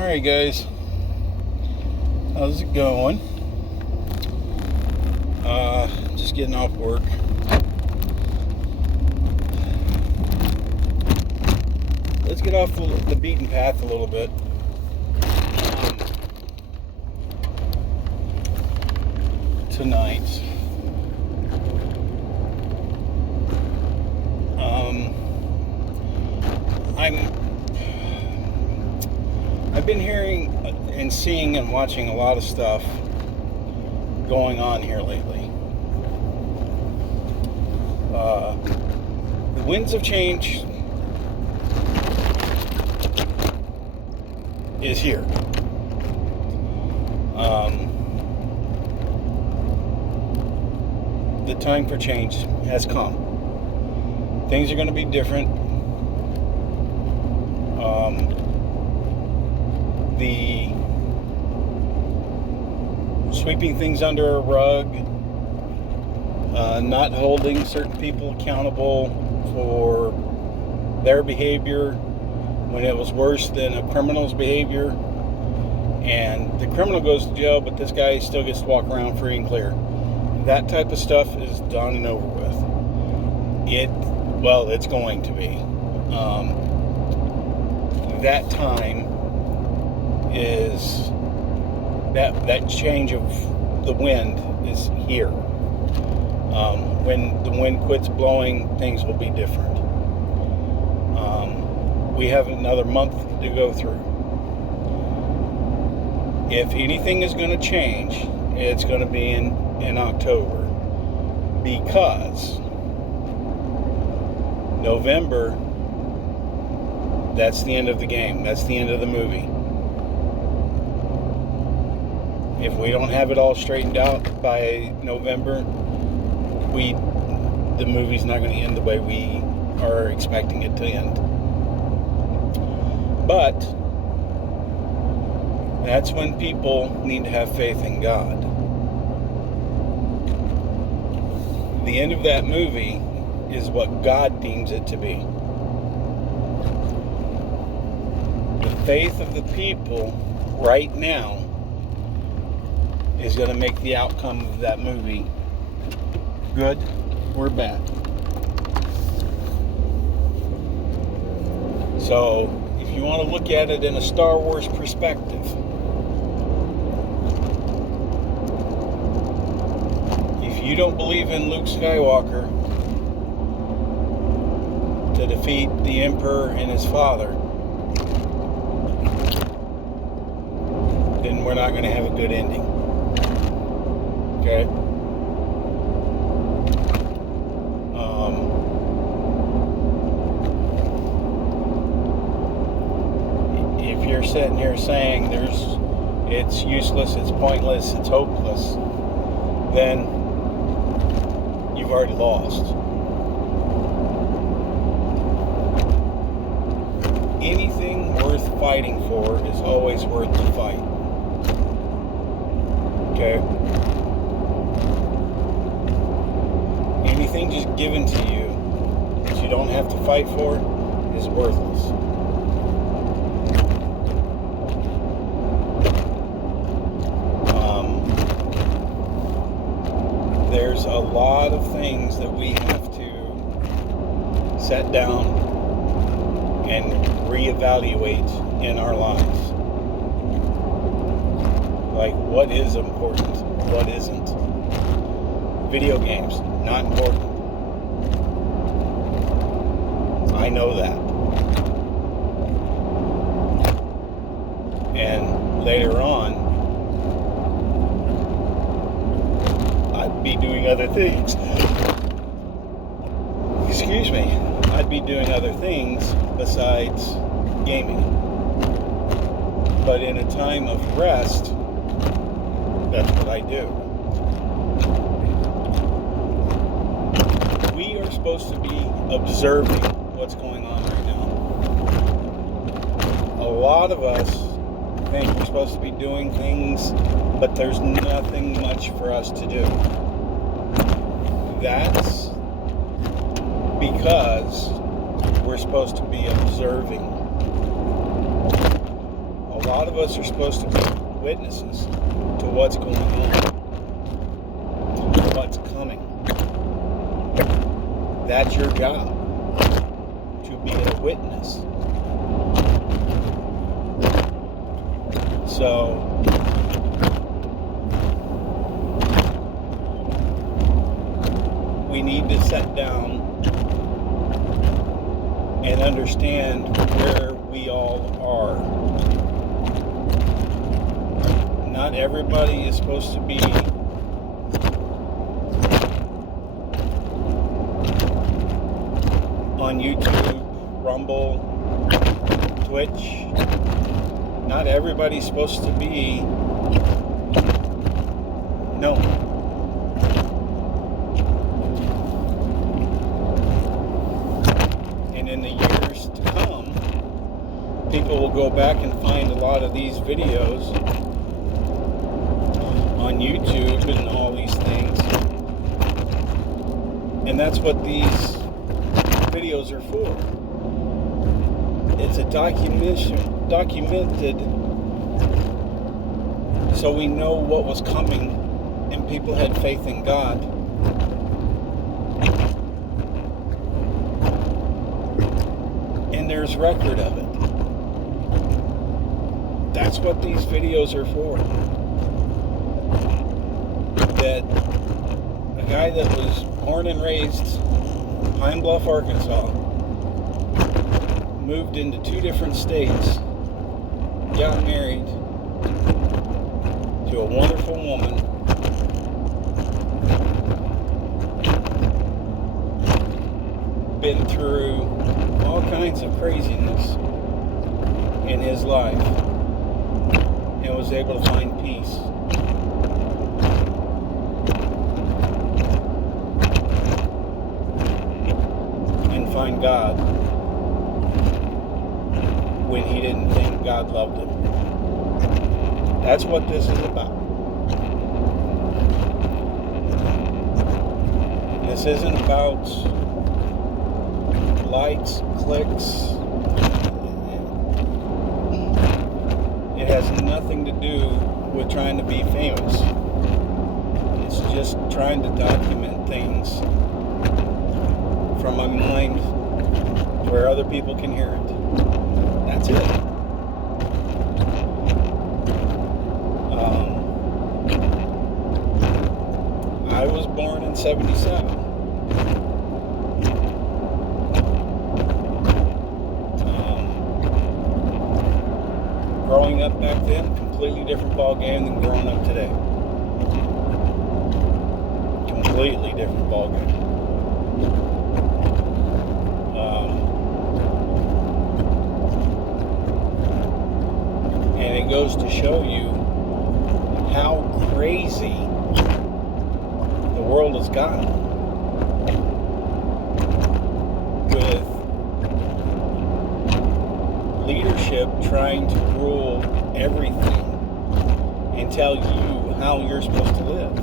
Alright guys, how's it going? Just getting off work. Let's get off the beaten path a little bit. Tonight, I've been hearing and seeing and watching a lot of stuff going on here lately. The winds of change is here. The time for change has come. Things are going to be different. The sweeping things under a rug, not holding certain people accountable for their behavior when it was worse than a criminal's behavior, and the criminal goes to jail, but this guy still gets to walk around free and clear. That type of stuff is done and over with. It's going to be. That time is that change of the wind is here. When the wind quits blowing, things will be different. We have another month to go through. If anything is going to change, it's going to be in October, because November, that's the end of the game. That's the end of the movie. If we don't have it all straightened out by November, the movie's not going to end the way we are expecting it to end. But that's when people need to have faith in God. The end of that movie is what God deems it to be. The faith of the people right now is going to make the outcome of that movie good or bad. So, if you want to look at it in a Star Wars perspective, if you don't believe in Luke Skywalker to defeat the Emperor and his father, then we're not going to have a good ending. Okay? If you're sitting here saying it's useless, it's pointless, it's hopeless, then you've already lost. Anything worth fighting for is always worth the fight. Okay? Anything just given to you that you don't have to fight for is worthless. There's a lot of things that we have to set down and reevaluate in our lives. Like, what is important? What isn't? Video games, not important. I know that. And later on, I'd be doing other things. Excuse me. I'd be doing other things besides gaming. But in a time of rest, that's what I do. We are supposed to be observing what's going on right now. A lot of us think we're supposed to be doing things, but there's nothing much for us to do. That's because we're supposed to be observing. A lot lot of us are supposed to be witnesses to what's going on, to what's coming. That's your job, to be a witness. So, we need to sit down and understand where we all are. Not everybody is supposed to be on YouTube, Rumble, Twitch. Not everybody's supposed to be known. And in the years to come, people will go back and find a lot of these videos on YouTube and all these things. And that's what these videos are for. It's a documented, so we know what was coming and people had faith in God. And there's record of it. That's what these videos are for. That a guy that was born and raised Pine Bluff, Arkansas, moved into 2 different states, got married to a wonderful woman, been through all kinds of craziness in his life, and was able to find peace. Find God when he didn't think God loved him. That's what this is about. This isn't about likes, clicks. It has nothing to do with trying to be famous. It's just trying to document things from my mind where other people can hear it. That's it. I was born in 77. Growing up back then, completely different ball game than growing up today. Completely different ball game. And it goes to show you how crazy the world has gotten with leadership trying to rule everything and tell you how you're supposed to live.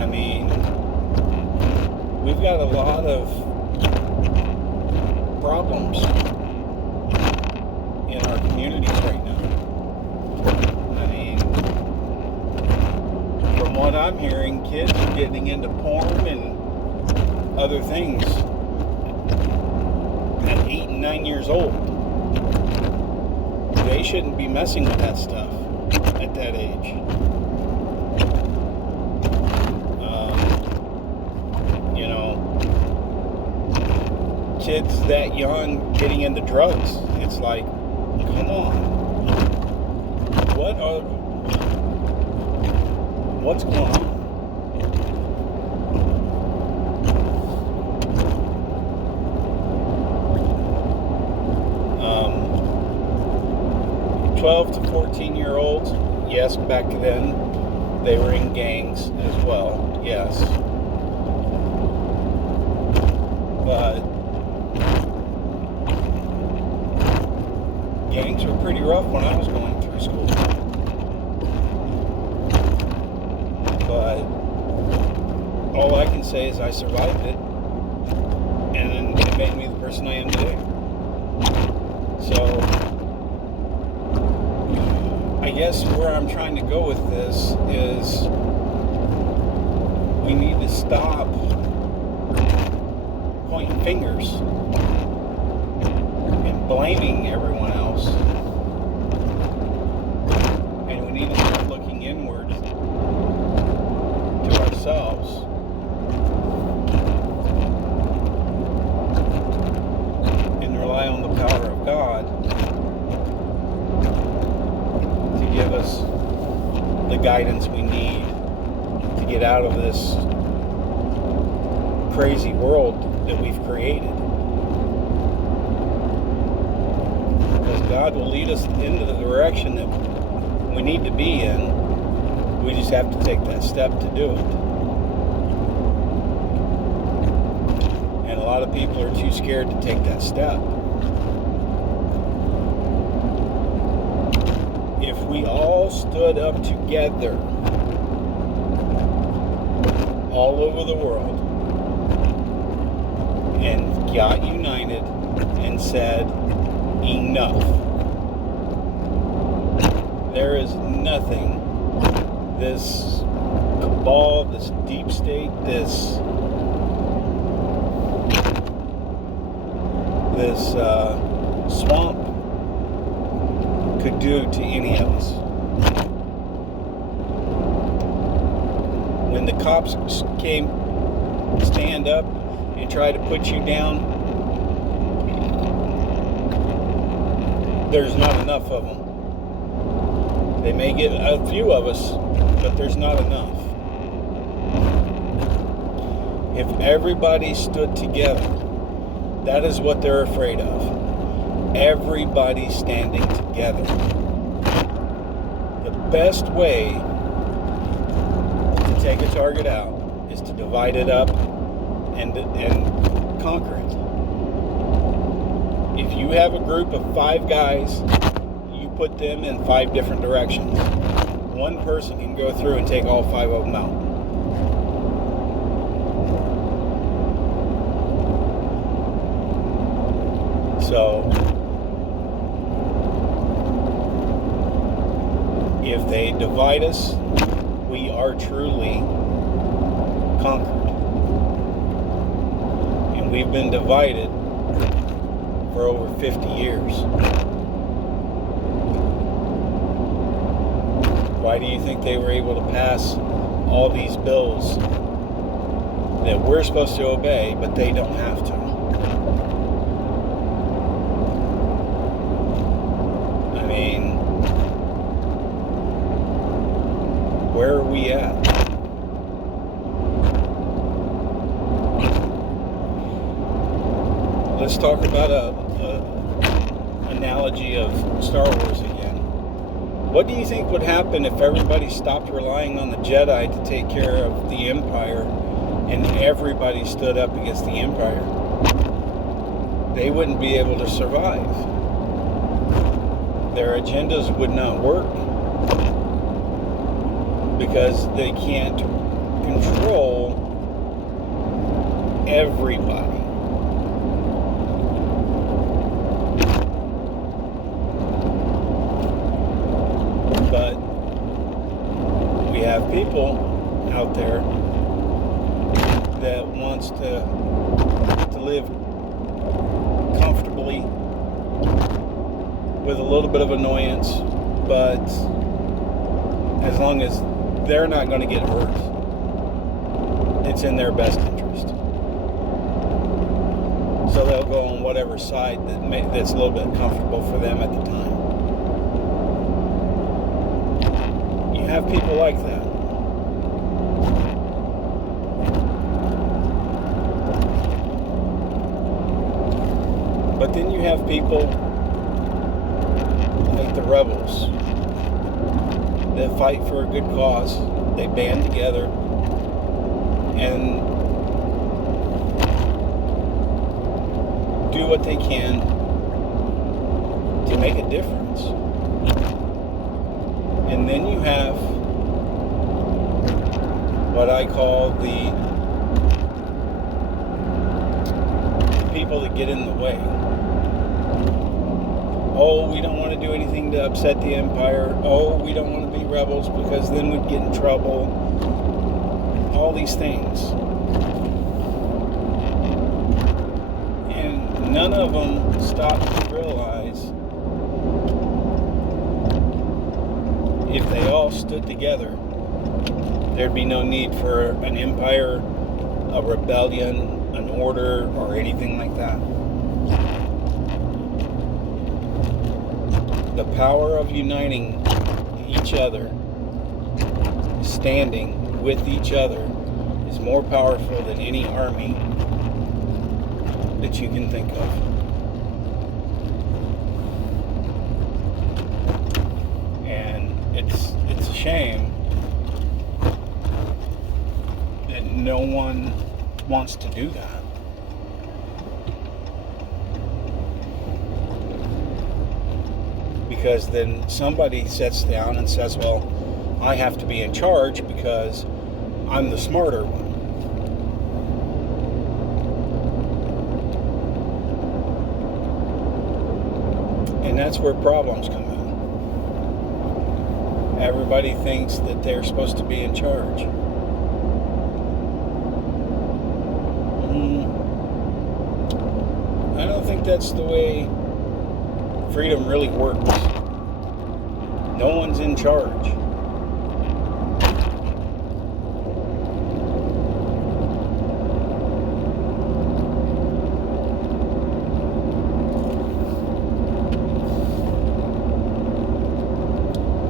I mean, we've got a lot of problems in our communities right now. I mean, from what I'm hearing, kids are getting into porn and other things at 8 and 9 years old. They shouldn't be messing with that stuff at that age. Kids that young getting into drugs. It's like, come on. What's going on? 12 to 14-year-olds, yes, back then, they were in gangs as well, yes. But gangs were pretty rough when I was going through school. But all I can say is I survived it, and it made me the person I am today. So I guess where I'm trying to go with this is we need to stop pointing fingers and blaming everyone else. And we need to start looking inward to ourselves and rely on the power of God to give us the guidance we need to get out of this crazy world that we've created. Because God will lead us into the direction that we need to be in. We just have to take that step to do it. And a lot of people are too scared to take that step. If we all stood up together all over the world and got united and said, enough. There is nothing this cabal, this deep state, this swamp could do to any of us. When the cops came, stand up and try to put you down, there's not enough of them. They may get a few of us, but there's not enough. If everybody stood together, that is what they're afraid of. Everybody standing together. The best way to take a target out is to divide it up and conquer it. If you have a group of 5 guys, you put them in 5 different directions. One person can go through and take all 5 of them out. So, if they divide us, we are truly conquered. And we've been divided for over 50 years. Why do you think they were able to pass all these bills that we're supposed to obey, but they don't have to? I mean, where are we at? Let's talk about a analogy of Star Wars again. What do you think would happen if everybody stopped relying on the Jedi to take care of the Empire and everybody stood up against the Empire? They wouldn't be able to survive. Their agendas would not work because they can't control everybody. But we have people out there that wants to live comfortably with a little bit of annoyance, but as long as they're not going to get hurt, it's in their best interest. So they'll go on whatever side that's a little bit comfortable for them at the time. You have people like that. But then you have people like the rebels that fight for a good cause. They band together and do what they can to make a difference. And then you have what I call the people that get in the way. Oh, we don't want to do anything to upset the empire. Oh, we don't want to be rebels because then we'd get in trouble. All these things. And none of them stop to realize if they all stood together, there'd be no need for an empire, a rebellion, an order, or anything like that. The power of uniting each other, standing with each other, is more powerful than any army that you can think of. And it's a shame that no one wants to do that. Because then somebody sits down and says, well, I have to be in charge because I'm the smarter one. And that's where problems come in. Everybody thinks that they're supposed to be in charge. I don't think that's the way freedom really works. No one's in charge.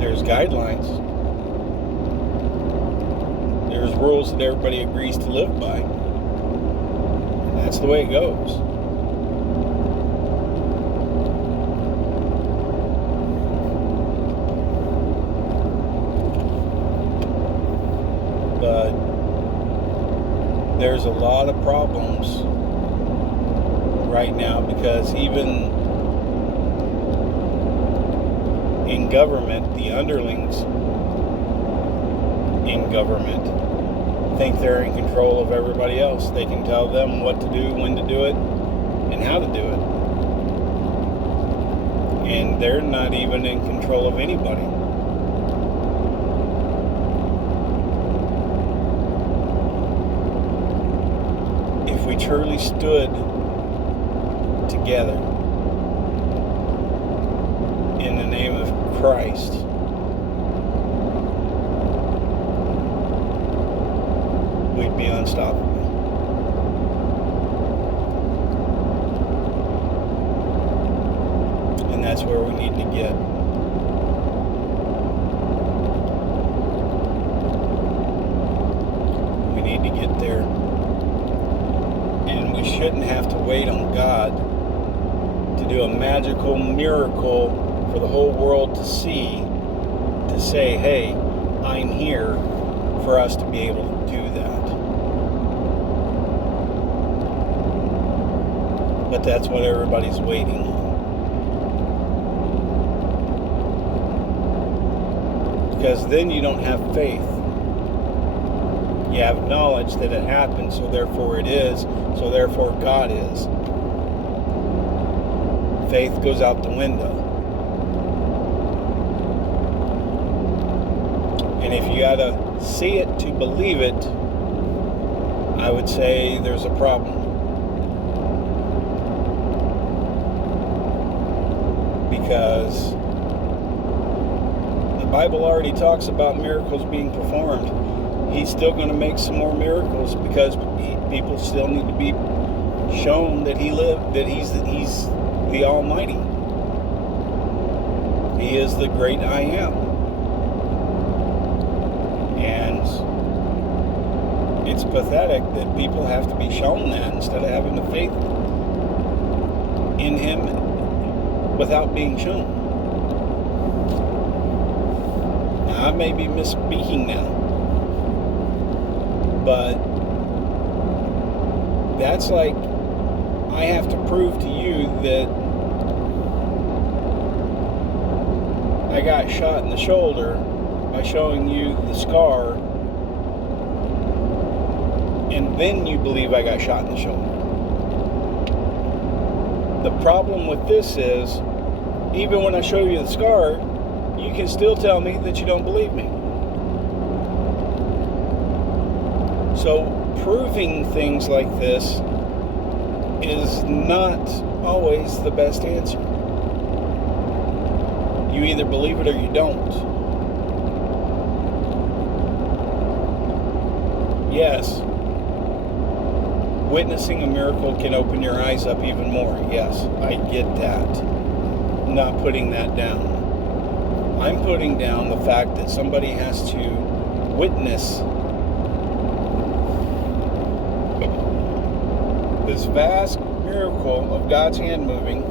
There's guidelines. There's rules that everybody agrees to live by. And that's the way it goes. But there's a lot of problems right now because even in government, the underlings in government think they're in control of everybody else. They can tell them what to do, when to do it, and how to do it. And they're not even in control of anybody. If we truly stood together in the name of Christ, we'd be unstoppable. And that's where we need to get. We need to get there. And we shouldn't have to wait on God to do a magical miracle for the whole world to see, to say, hey, I'm here, for us to be able to do that. But that's what everybody's waiting on. Because then you don't have faith. You have knowledge that it happened, so therefore it is, so therefore God is. Faith goes out the window. And if you gotta see it to believe it, I would say there's a problem. Because the Bible already talks about miracles being performed. He's still going to make some more miracles because people still need to be shown that He lived, that He's the Almighty. He is the great I Am. And it's pathetic that people have to be shown that instead of having the faith in Him without being shown. Now, I may be misspeaking now, but that's like I have to prove to you that I got shot in the shoulder by showing you the scar, and then you believe I got shot in the shoulder. The problem with this is, even when I show you the scar, you can still tell me that you don't believe me. So proving things like this is not always the best answer. You either believe it or you don't. Yes, witnessing a miracle can open your eyes up even more. Yes, I get that. I'm not putting that down. I'm putting down the fact that somebody has to witness this vast miracle of God's hand moving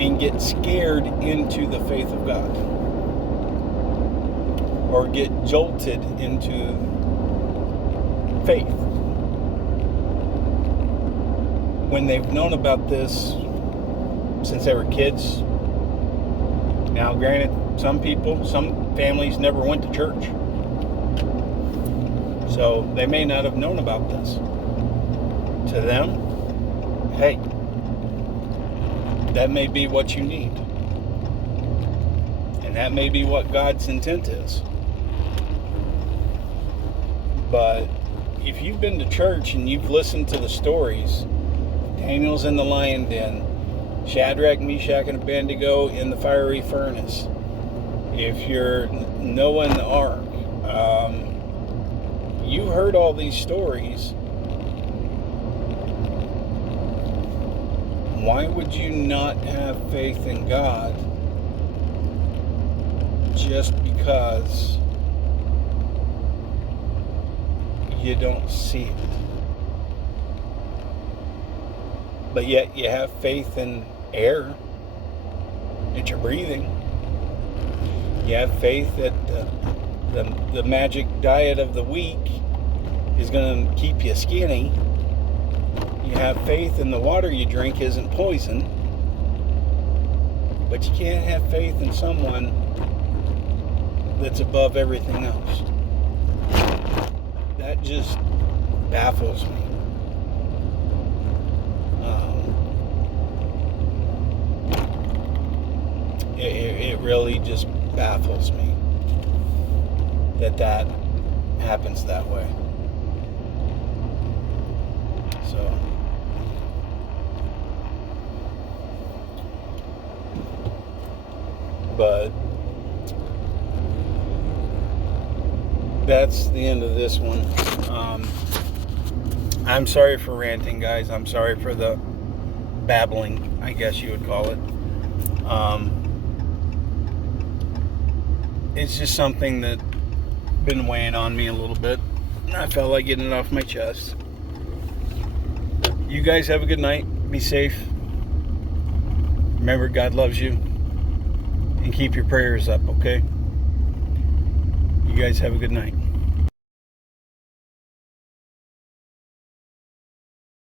and get scared into the faith of God, or get jolted into faith when they've known about this since they were kids. Now, granted, some families never went to church, so they may not have known about this. To them, hey, that may be what you need. And that may be what God's intent is. But if you've been to church and you've listened to the stories, Daniel's in the lion den, Shadrach, Meshach, and Abednego in the fiery furnace, if you're Noah in the ark, you heard all these stories. Why would you not have faith in God just because you don't see it? But yet you have faith in air that you're breathing. You have faith that the magic diet of the week is going to keep you skinny. You have faith in the water you drink isn't poison. But you can't have faith in someone that's above everything else. That just baffles me. It really just baffles me that happens that way. So, but that's the end of this one. I'm sorry for ranting, guys. I'm sorry for the babbling, I guess you would call it. It's just something that been weighing on me a little bit. I felt like getting it off my chest. You guys have a good night. Be safe. Remember, God loves you. And keep your prayers up, okay? You guys have a good night.